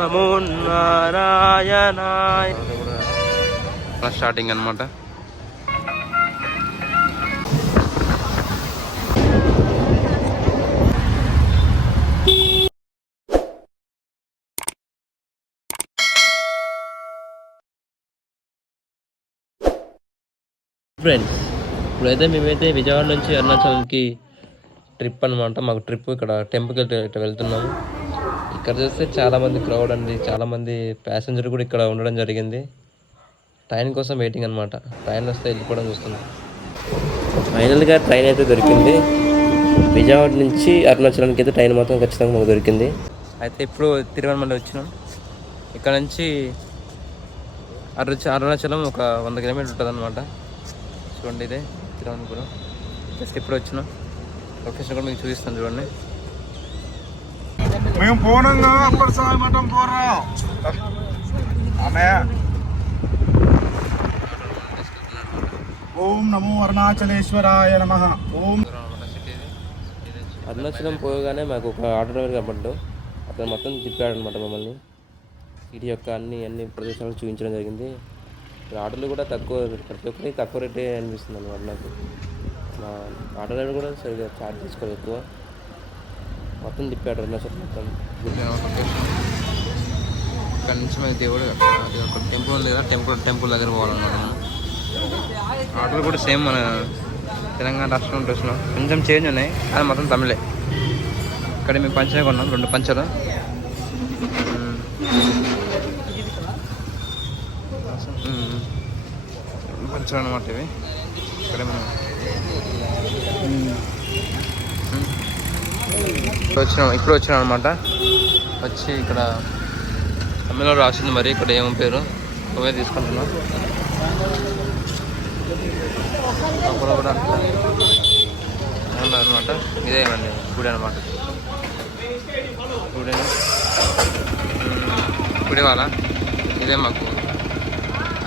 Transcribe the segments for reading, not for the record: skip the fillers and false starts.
నమో నారాయణాయ. స్టార్టింగ్ అనమాట. ఫ్రెండ్స్, ఇప్పుడైతే మేమైతే విజయవాడ నుంచి అరుణాచల్కి ట్రిప్ అనమాట. మాకు ట్రిప్ ఇక్కడ టెంపుల్కి వెళ్తున్నాము. ఇక్కడ చూస్తే చాలామంది క్రౌడ్ అండి, చాలామంది ప్యాసింజర్ కూడా ఇక్కడ ఉండడం జరిగింది. ట్రైన్ కోసం వెయిటింగ్ అనమాట. ట్రైన్ వస్తే వెళ్ళిపోవడం చూస్తున్నాం. ఫైనల్గా ట్రైన్ అయితే దొరికింది. విజయవాడ నుంచి అరుణాచలానికి అయితే ట్రైన్ మాత్రం ఖచ్చితంగా మాకు దొరికింది. అయితే ఇప్పుడు తిరువనమల వచ్చినాం. ఇక్కడ నుంచి అరుణాచలం ఒక 100 కిలోమీటర్లు ఉంటుంది అనమాట. చూడండి, ఇదే తిరువనమపురం. జస్ట్ ఇప్పుడు వచ్చినాం. లొకేషన్ కూడా మీకు చూపిస్తాను చూడండి. మేము పోనంగా అప్పటి సాయి మఠం పోరా ఆమె. ఓం నమో అరుణాచలేశ్వరాయ నమః. ఓం. అరుణాచలం పోగానే మాకు ఒక ఆటో డ్రైవర్ కనపడ్డాడు. అతను మొత్తం తిప్పాడు అనమాట మమ్మల్ని. సిటీ యొక్క అన్ని ప్రదేశాలను చూపించడం జరిగింది. ఆటోలు కూడా ప్రతి ఒక్కరికి తక్కువ రేటే అనిపిస్తుంది అనమాట నాకు. మా ఆటో డ్రైవర్ కూడా సరిగ్గా ఛార్జ్ తీసుకోవాలి ఎక్కువ. మొత్తం తిప్పాడు అరుణాచలం మొత్తం. ఇక్కడ నుంచి మన దేవుడు అది ఒక టెంపుల్ ఉంది కదా, టెంపుల్ దగ్గర పోవాలన్నమాట. ఆటోలు కూడా సేమ్ మన తెలంగాణ రాష్ట్రంలో వచ్చినాం. కొంచెం చేంజ్ ఉన్నాయి, అది మొత్తం తమిళే. ఇక్కడ మేము పంచలే కొన్నాం, 2 పంచలు. పంచలు అనమాట ఇవి. ఇక్కడ మనం ఇప్పుడు వచ్చినాం అనమాట. వచ్చి ఇక్కడ తమిళలో రాసింది, మరి ఇక్కడ ఏమో పేరు పోవే తీసుకుంటున్నాం. అప్పుడు కూడా అనమాట. ఇదే అండి గుడి అనమాట. గుడి వాళ్ళ ఇదే మాకు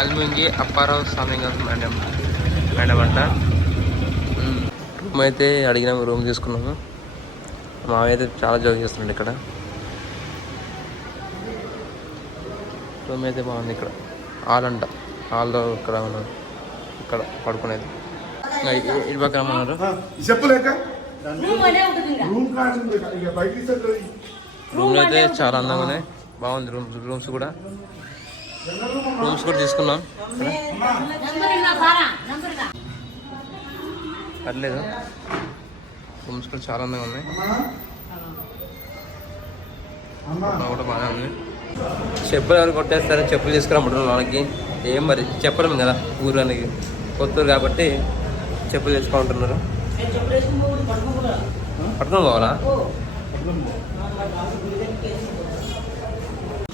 అల్మింగి అప్పారావు స్వామి మేడం అంట. రూమ్ అయితే అడిగినాము, రూమ్ తీసుకున్నాము. మావి అయితే చాలా జోక్ చేస్తున్నాడు ఇక్కడ. రూమ్ అయితే బాగుంది. ఇక్కడ హాల్ అంట. హాల్లో ఇక్కడ ఉన్నాడు, ఇక్కడ పడుకునేది. ఇటు పక్కన ఉన్నారు. రూమ్లో అయితే చాలా అందంగా ఉన్నాయి, బాగుంది. రూమ్స్ కూడా తీసుకున్నాం. పర్లేదు, రూమ్స్ కూడా చాలా అందంగా ఉన్నాయి. కూడా బాగానే ఉంది. చెప్పులు ఎవరు కొట్టేస్తారని చెప్పులు తీసుకురామంటున్నాం వాళ్ళకి. ఏం మరి చెప్పలేము కదా, ఊరానికి కొత్తూరు కాబట్టి చెప్పులు తీసుకుంటున్నారు. పట్టణం పోవాలా?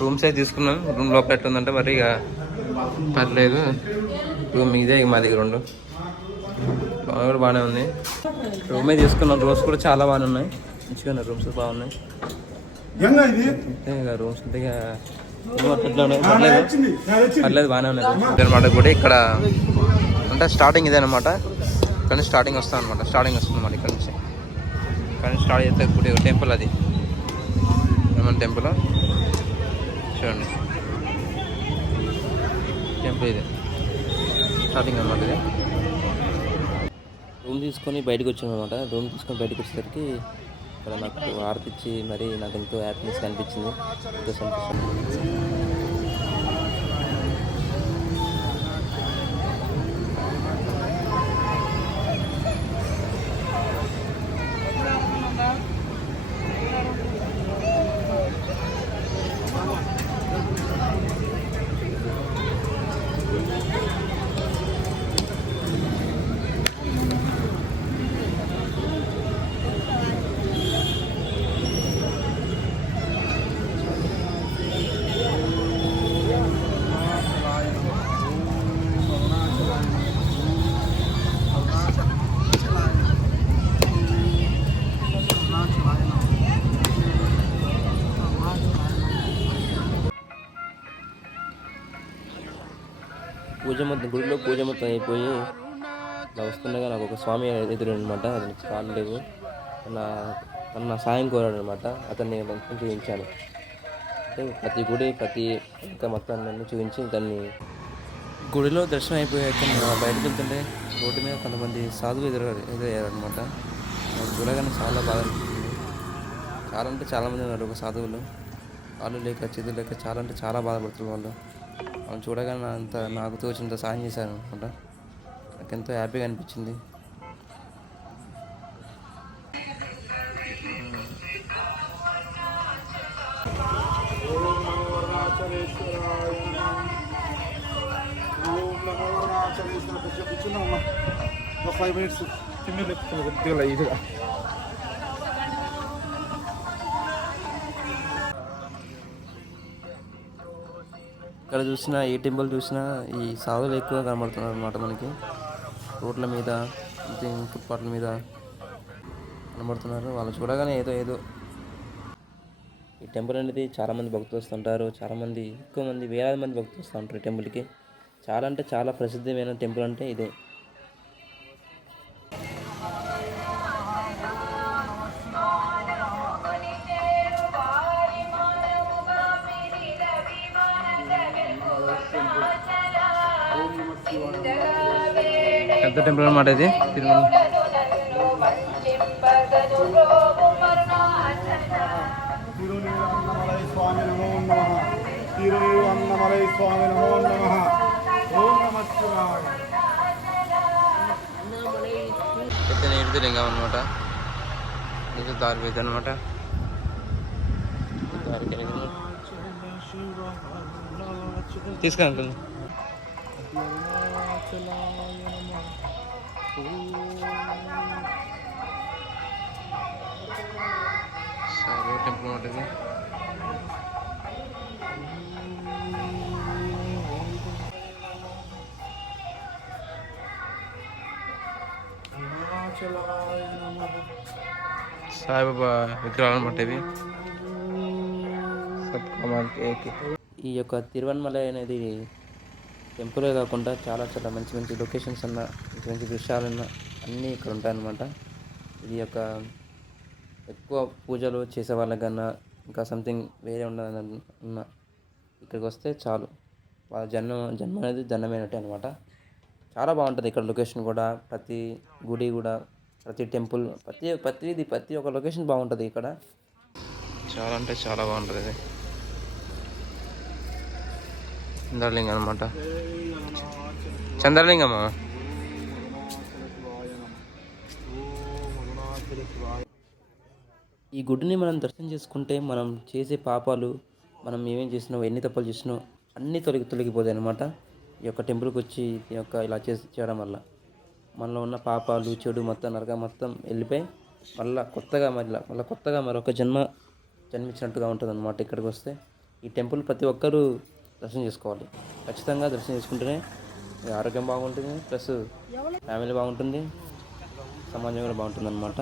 రూమ్స్ అయితే తీసుకున్నాం. రూమ్ లోపల ఎట్లుందంటే మరి ఇక పర్లేదు. రూమ్ ఇదే మా దగ్గర 2 కూడా బాగానే ఉంది. రూమే తీసుకున్నాం. రూమ్స్ కూడా చాలా బాగానే ఉన్నాయి, మంచిగా ఉన్నాయి. రూమ్స్ బాగున్నాయి. రూమ్స్ అంటే పర్లేదు, బాగానే ఉన్నాయి అనమాట. కూడా ఇక్కడ అంటే స్టార్టింగ్ ఇదే అనమాట. ఇక్కడ నుంచి స్టార్టింగ్ వస్తుంది అనమాట. అన్నమాట ఇక్కడ నుంచి. స్టార్ట్ చేస్తే గుడి టెంపుల్, అది ఏమన్నా టెంపుల్ చూడండి. టెంపుల్ ఇది స్టార్టింగ్ అనమాట. ఇది రూమ్ తీసుకొని బయటకు వచ్చాను అనమాట. రూమ్ తీసుకొని బయటకు వచ్చేసరికి ఇక్కడ నాకు ఆర్తి ఇచ్చి మరి నాకు ఎంతో హ్యాపీనెస్ అనిపించింది, ఎంతో సంతోషం. గుడిలో పూజ మొత్తం అయిపోయి ఇలా వస్తుండగా నాకు ఒక స్వామి ఎదురు అనమాట. అతనికి కాళ్ళు లేవు. తను నా సాయం కోరాడు అనమాట. అతన్ని నేను చూపించాను. అంటే ప్రతి గుడి ప్రతి ఇంకా మొత్తాన్ని చూపించి దాన్ని గుడిలో దర్శనం అయిపోయాక బయటకు వెళ్తుంటే రోడ్డు మీద కొంతమంది సాధువులు ఎదురయ్యారనమాట. మనం చూడగానే చాలా బాగా అనిపించింది. చాలా అంటే చాలామంది ఉన్నారు ఒక సాధువులు. కాళ్ళు లేక చేతులు లేక చాలా అంటే చాలా బాధపడుతున్నారు వాళ్ళు. మనం చూడగానే నాకు తోచినంత సాయం చేశారు అనమాట. నాకు ఎంతో హ్యాపీగా అనిపించింది. ఒక 5 minutes తిమ్మి లేపుతుంది కొద్దిగా లైట్గా. ఇక్కడ చూసినా ఏ టెంపుల్ చూసినా ఈ సాధువులు ఎక్కువ కనబడుతున్నారు అనమాట. మనకి రోడ్ల మీద ఫుట్పాత్ల మీద కనబడుతున్నారు. వాళ్ళు చూడగానే ఏదో ఈ టెంపుల్ అనేది చాలామంది భక్తులు వస్తుంటారు. చాలామంది ఎక్కువ మంది వేలాది మంది భక్తులు వస్తూ ఉంటారు ఈ టెంపుల్కి. చాలా అంటే చాలా ప్రసిద్ధమైన టెంపుల్ అంటే ఇదే. పెద్ద టెంపుల్ అనమాట ఇది తిరుమల. తిరువన్నమలై స్వామి నమో నమః. తిరువన్నమలై స్వామి నమో నమః. ఓం నమః శివాయ. పెద్ద నీటి లింగం అనమాట. ఇది దారి వేది అనమాట. తీసుకురా అంకుల్. టెంపుల్ ఉంటుంది. సాయిబాబా విగ్రహాలు అనమాట ఇవి. ఈ యొక్క తిరువన్నమలై అనేది టెంపులే కాకుండా చాలా చాలా మంచి మంచి లొకేషన్స్ ఉన్న మంచి మంచి దృశ్యాలున్న అన్నీ ఇక్కడ ఉంటాయన్నమాట. ఇది యొక్క ఎక్కువ పూజలు చేసే వాళ్ళకన్నా ఇంకా సంథింగ్ వేరే ఉన్న ఇక్కడికి వస్తే చాలు, వాళ్ళ జన్మ అనేది ధన్యమైనట్టే అనమాట. చాలా బాగుంటుంది ఇక్కడ లొకేషన్ కూడా. ప్రతి గుడి కూడా, ప్రతి టెంపుల్, ప్రతి ఒక్క లొకేషన్ బాగుంటుంది ఇక్కడ. చాలా అంటే చాలా బాగుంటుంది. ఇది చంద్రలింగం అనమాట. చంద్రలింగమా? ఈ గుడిని మనం దర్శనం చేసుకుంటే మనం చేసే పాపాలు, మనం ఏమేం చేసినావు, ఎన్ని తప్పులు చేసినావు అన్నీ తొలగిపోతాయి అనమాట. ఈ యొక్క టెంపుల్కి వచ్చి ఈ యొక్క ఇలా చేయడం వల్ల మనలో ఉన్న పాపాలు, చెడు మొత్తం నరకం మొత్తం వెళ్ళిపోయి మళ్ళీ కొత్తగా మరొక జన్మించినట్టుగా ఉంటుంది అనమాట. ఇక్కడికి వస్తే ఈ టెంపుల్ ప్రతి ఒక్కరూ దర్శనం చేసుకోవాలి. ఖచ్చితంగా దర్శనం చేసుకుంటేనే ఆరోగ్యం బాగుంటుంది, ప్లస్ ఫ్యామిలీ బాగుంటుంది, సమాజం కూడా బాగుంటుంది అనమాట.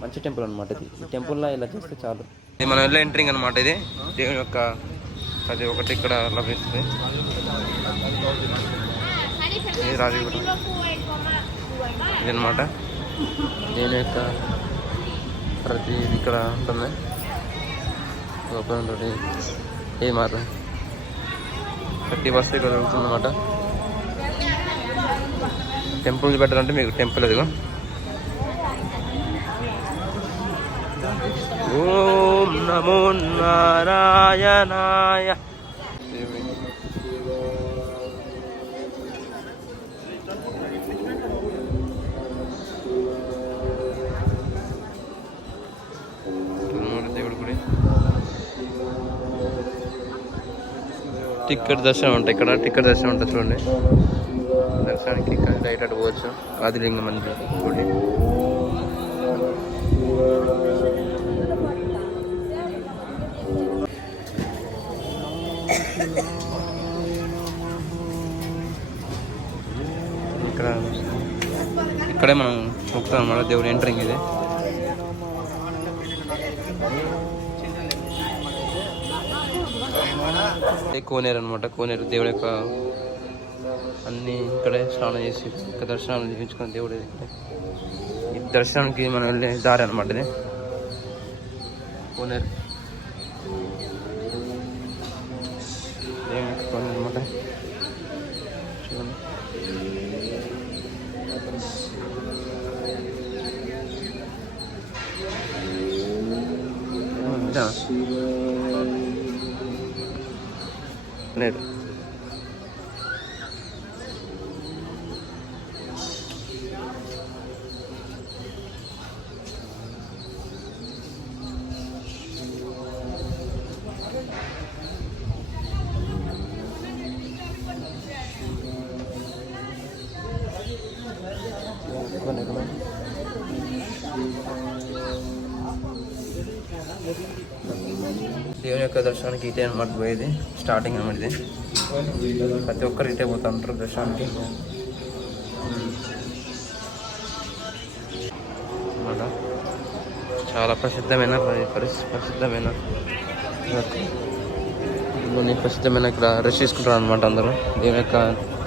మంచి టెంపుల్ అనమాట ఇది. ఈ టెంపుల్లో ఇలా చేస్తే చాలు. ఇది మనం వెళ్ళే ఎంట్రింగ్ అనమాట. ఇది దేవుని యొక్క ప్రతి ఒక్కటి ఇక్కడ లభిస్తుంది. ఇది రాజగుడి ఇది అనమాట. దేవుని యొక్క ప్రతి ఇక్కడ ఉంటుంది. ఓపెన్ ఉంటుంది. ఏ మాత్రం 30 బస్సు ఇక్కడ జరుగుతుంది అనమాట. టెంపుల్ పెట్టాలంటే మీకు టెంపుల్ అదిగో. ఓం నమో నారాయణాయ. దేవుడి గుడి. టికెట్ దర్శనం ఉంటాయి ఇక్కడ. టికెట్ దర్శనం ఉంటుంది చూడండి. దర్శనానికి రైట్ అటు పోవచ్చు. ఆదిలింగం అని గుడి. ఇక్కడే మనం మొక్కుతాం అన్నమాట. దేవుడు ఎంట్రింగ్ ఇది. కోనేరు అనమాట. కోనేరు దేవుడి యొక్క అన్నీ ఇక్కడే స్నానం చేసి ఇక్కడ దర్శనాలు చేయించుకున్న దేవుడు ఇక్కడే. ఈ దర్శనానికి మనం వెళ్ళే దారి అనమాట ఇది కోనేరు. లేదు. దేవుని యొక్క దర్శనానికి ఇటే అనమాట పోయేది, స్టార్టింగ్ అనమాట ఇది. ప్రతి ఒక్కరు ఇటే పోతా ఉంటారు దర్శనానికి అనమాట. చాలా ప్రసిద్ధమైన ప్రసిద్ధమైన ఇక్కడ రెస్ట్ తీసుకుంటారు అనమాట అందరూ. దేవుని యొక్క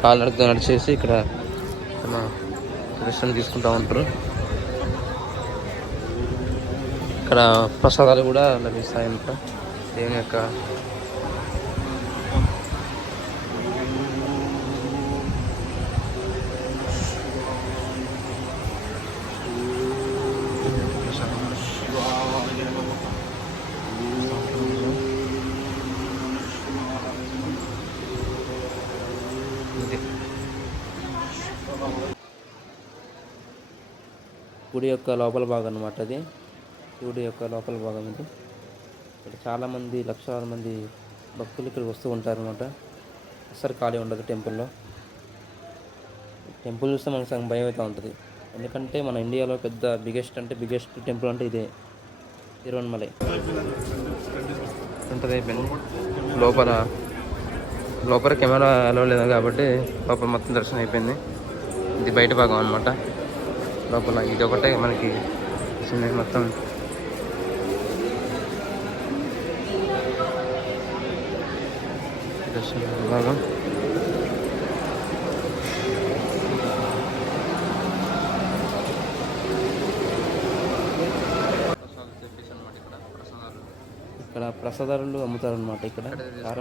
కాళ్ళతో నడిచేసి ఇక్కడ దర్శనం తీసుకుంటూ ఉంటారు. ఇక్కడ ప్రసాదాలు కూడా లభిస్తాయి ఇంకా దేవుని యొక్క గుడి యొక్క లోపల భాగం అన్నమాట. అది గుడి యొక్క లోపల భాగం ఇది. ఇక్కడ చాలామంది లక్షలాది మంది భక్తులు ఇక్కడికి వస్తూ ఉంటారు అనమాట. అస్సలు ఖాళీ ఉండదు టెంపుల్లో. టెంపుల్ చూస్తే మనకు సగం భయం అవుతూ ఉంటుంది. ఎందుకంటే మన ఇండియాలో బిగ్గెస్ట్ టెంపుల్ అంటే ఇదే, తిరువణమలై ఉంటుంది. అయిపోయింది లోపల కెమెరా అలవ్ లేదు కాబట్టి లోపల మొత్తం దర్శనం అయిపోయింది. ఇది బయట భాగం అనమాట. లోపల ఇది ఒకటే మనకి మొత్తం దర్శన భాగం. ఇక్కడ ప్రసాదాలు అమ్ముతారు అనమాట. ఇక్కడ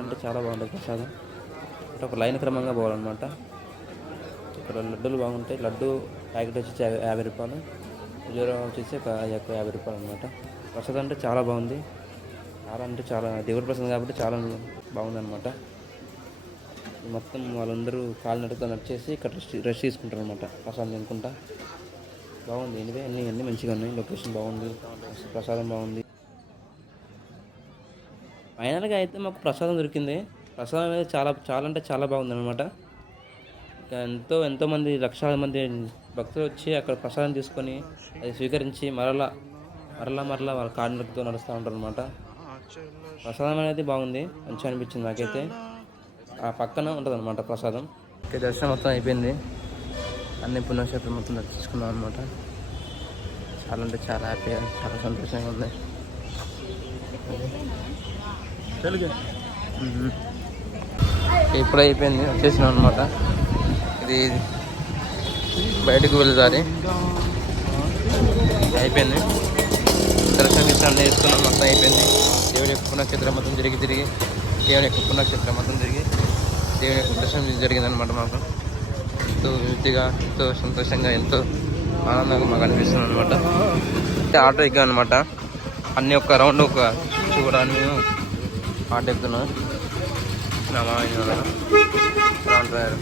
అంటే చాలా బాగుంటుంది ప్రసాదం. ఇక్కడ ఒక లైన్ క్రమంగా పోవాలన్నమాట. ఇక్కడ లడ్డూలు బాగుంటాయి. లడ్డు ప్యాకెట్ వచ్చేసి 50 రూపాయలు, ఖజూరా వచ్చేసి ఒక 50 రూపాయలు అనమాట. ప్రసాదం అంటే చాలా బాగుంది. చాలా దేవుడి ప్రసాదం కాబట్టి చాలా బాగుంది అనమాట. మొత్తం వాళ్ళందరూ కాళ్ళు నడిచేసి ఇక్కడ రెస్ట్ తీసుకుంటారు అనమాట. ప్రసాదం తినుకుంటా బాగుంది. అన్నీ మంచిగా ఉన్నాయి. లొకేషన్ బాగుంది, ప్రసాదం బాగుంది. ఫైనల్గా అయితే మాకు ప్రసాదం దొరికింది. ప్రసాదం అనేది చాలా బాగుంది అనమాట. ఎంతోమంది లక్షల మంది భక్తులు వచ్చి అక్కడ ప్రసాదం తీసుకొని అది స్వీకరించి మరలా వాళ్ళ కాళ్ళతో నడుస్తూ ఉంటారు అనమాట. ప్రసాదం అనేది బాగుంది, మంచిగా అనిపించింది నాకైతే. ఆ పక్కన ఉంటుంది అనమాట ప్రసాదం. దర్శనం మొత్తం అయిపోయింది. అన్ని పుణ్యక్షేత్రం మొత్తం దర్శించుకున్నాం అనమాట. చాలా హ్యాపీగా, చాలా సంతోషంగా ఉంది. ఇప్పుడే అయిపోయింది, వచ్చేసినాం అనమాట. ఇది బయటకు వెళ్ళాలి. అయిపోయింది దర్శనం అన్నీ చేసుకున్నాం, మొత్తం అయిపోయింది. దేవుని యొక్క పుణ్యక్షేత్రం మొత్తం తిరిగి దేవుని యొక్క దర్శనం జరిగిందనమాట. మాకు ఎంతో వృత్తిగా, ఎంతో సంతోషంగా, ఎంతో ఆనందంగా మాకు అనిపిస్తుంది అనమాట. ఆటో ఎక్కాం అనమాట. అన్నీ ఒక రౌండ్ చూడడానికి మేము ఆటో ఎక్కుతున్నాం. నా మామయ్య డ్రైవర్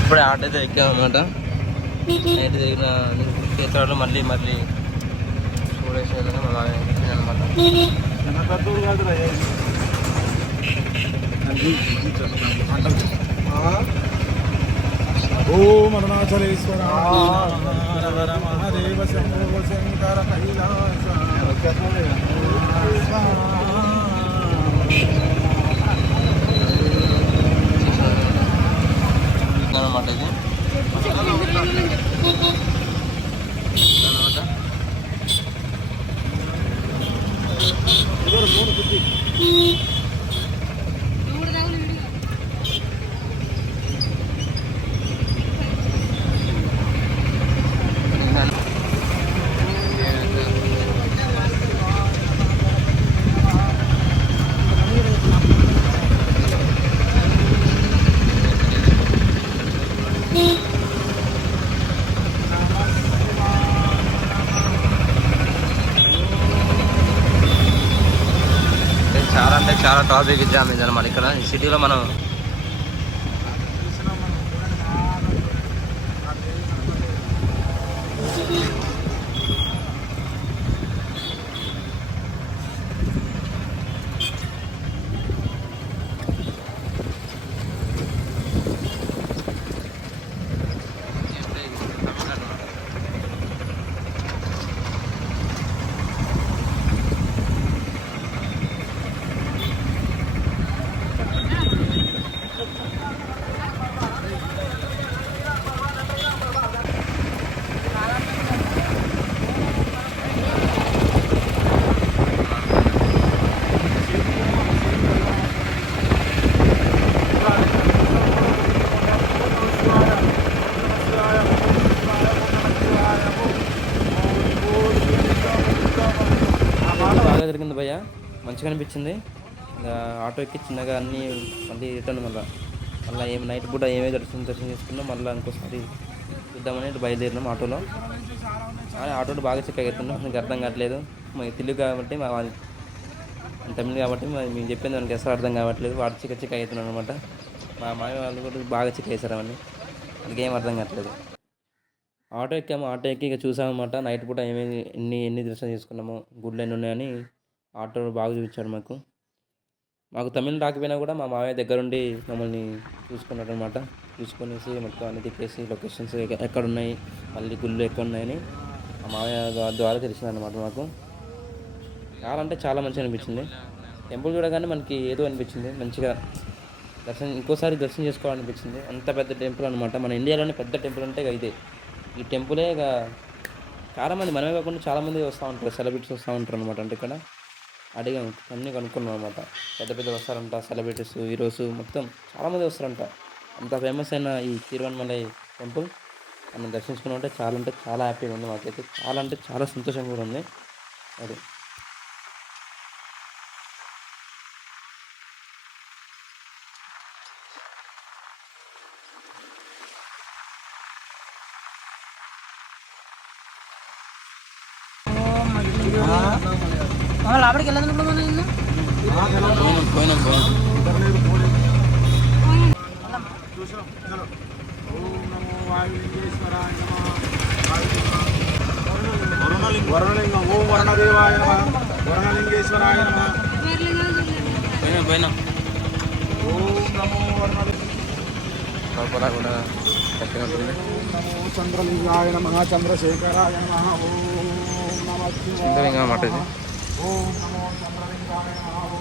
ఇప్పుడే ఆటో అయితే ఎక్కామన్నమాట. నైట్ దగ్గర చేతులు మళ్ళీ చూడేసేదని మా మామయ్య అనమాట. ఓం అరుణాచలేశ్వర మహాదేవ శంభో శంకర కైలాస అనమాట. ఇది అంటే చాలా ట్రాఫిక్ జామ్ ఇది అనమాట ఇక్కడ ఈ సిటీలో మనం. బాగా జరిగింది భయ్య, మంచిగా అనిపించింది. ఇంకా ఆటో ఎక్కి చిన్నగా అన్నీ మళ్ళీ రిటర్న్ మళ్ళీ ఏం నైట్ పూట ఏమే దర్శనం చేసుకున్నాం. మళ్ళీ ఇంకోసారి చూద్దామని బయలుదేరినాం ఆటోలో. ఆటోలో బాగా చిక్క అవుతున్నాం, నాకు అర్థం కావట్లేదు. మాకు తెలుగు కాబట్టి తమిళ్ కాబట్టి మేము చెప్పింది మనకి అసలు అర్థం కావట్లేదు. వాడు చిక్క అవుతున్నాను అనమాట. మా మాయ వాళ్ళు కూడా బాగా చిక్క వేసారు అవన్నీ, మనకి ఏం అర్థం కావట్లేదు. ఆటో ఎక్కాము, ఆటో ఎక్కి ఇక చూసామన్నమాట నైట్ పూట ఏమేమి ఎన్ని దర్శనం చేసుకున్నామో, గుడ్లు ఎన్ని ఉన్నాయని ఆటో బాగా చూపించాడు మాకు తమిళ్ రాకపోయినా కూడా మా మావయ్య దగ్గరుండి మమ్మల్ని చూసుకున్నాడు అనమాట. చూసుకొనేసి మొత్తం అన్ని తిప్పేసి లొకేషన్స్ ఎక్కడ ఉన్నాయి, మళ్ళీ గుళ్ళు ఎక్కడ ఉన్నాయని మా మావయ్య ద్వారా తెలిసింది అనమాట మాకు. చాలా అంటే చాలా మంచిగా అనిపించింది. టెంపుల్ చూడగానే మనకి ఏదో అనిపించింది, మంచిగా ఇంకోసారి దర్శనం చేసుకోవాలనిపించింది. అంత పెద్ద టెంపుల్ అనమాట. మన ఇండియాలోనే పెద్ద టెంపుల్ అంటే ఇదే. ఈ టెంపులే ఇక చాలామంది, మనమే కాకుండా చాలామంది వస్తూ ఉంటారు, సెలబ్రిటీస్ వస్తూ ఉంటారు అనమాట. అంటే ఇక్కడ అడిగాము, అన్నీ కనుక్కున్నాం అనమాట. పెద్ద పెద్ద వస్తారంట సెలబ్రిటీస్, హీరోస్ మొత్తం చాలామంది వస్తారంట. అంత ఫేమస్ అయిన ఈ తిరువణమలై టెంపుల్ మనం దర్శించుకున్నామంటే చాలా అంటే చాలా హ్యాపీగా ఉంది. మాకైతే చాలా అంటే చాలా సంతోషంగా కూడా ఉంది. అది లోపలికి వెళ్ళదు పోయినాం. వరుణలింగం ఓం వరుణదేవాయ నమః, వరుణలింగేశ్వరాయ నమః. పోయినాం. ఓం నమో లోపల కూడా కట్టినట్టుంది. నమో చంద్రలింగాయ నమః, చంద్రశేఖరాయ నమః. ఓం నమః చంద్రలింగం అన్నమాట ఇది. ఓం నమో చంద్రలింగాయ నమః.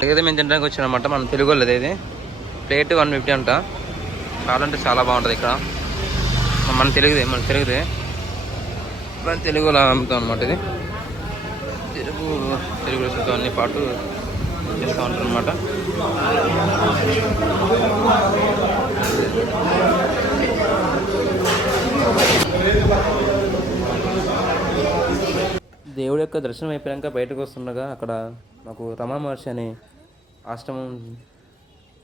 అయితే మేము తినడానికి వచ్చామన్నమాట. మనం తెలుగు వాళ్ళది ఇది. ప్లేట్ 150 అంట. చాలా అంటే చాలా బాగుంటుంది ఇక్కడ. మన తెలుగుదే మన తెలుగులో అమ్ముతాం అనమాట. ఇది తెలుగు రెసిపీతో అన్ని పాటు చేస్తూ ఉంటారు అనమాట. దేవుడి యొక్క దర్శనం అయిపోయాక బయటకు వస్తుండగా అక్కడ మాకు రమణ మహర్షి అనే ఆశ్రమం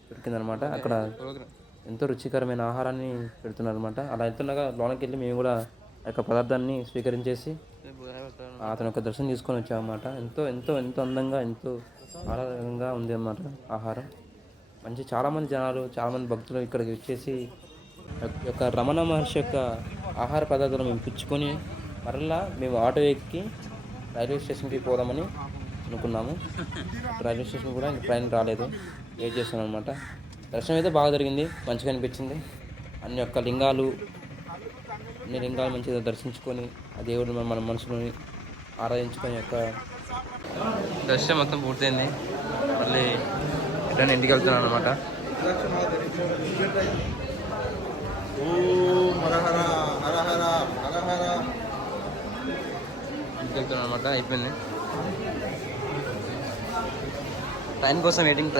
దొరికిందనమాట. అక్కడ ఎంతో రుచికరమైన ఆహారాన్ని పెడుతున్నారనమాట. అలా వెళ్తుండగా లోనకి వెళ్ళి మేము కూడా ఆ యొక్క పదార్థాన్ని స్వీకరించేసి అతని యొక్క దర్శనం తీసుకొని వచ్చామన్నమాట. ఎంతో ఎంతో ఎంతో అందంగా, ఎంతో ఆహ్లాదకరంగా ఉంది అన్నమాట ఆహారం. చాలామంది జనాలు, చాలామంది భక్తులు ఇక్కడికి వచ్చేసి యొక్క రమణ మహర్షి యొక్క ఆహార పదార్థాలు మేము పుచ్చుకొని మరలా మేము ఆటో ఎక్కి రైల్వే స్టేషన్కి పోదామని అనుకున్నాము. రైల్వే స్టేషన్ కూడా ఇంకా ట్రైన్ రాలేదు, వెయిట్ చేస్తాను అనమాట. దర్శనం అయితే బాగా జరిగింది, మంచిగా అనిపించింది. అన్ని యొక్క లింగాలు మంచిగా దర్శించుకొని ఆ దేవుడు మన మనసులోని ఆరాధించుకొని యొక్క దర్శనం మొత్తం పూర్తయింది. మళ్ళీ రిటర్న్ ఇంటికి వెళ్తున్నాను అనమాట. ఇంటికి వెళ్తున్నాను అనమాట. అయిపోయింది. ట్రైన్ కోసం వెయిటింగ్.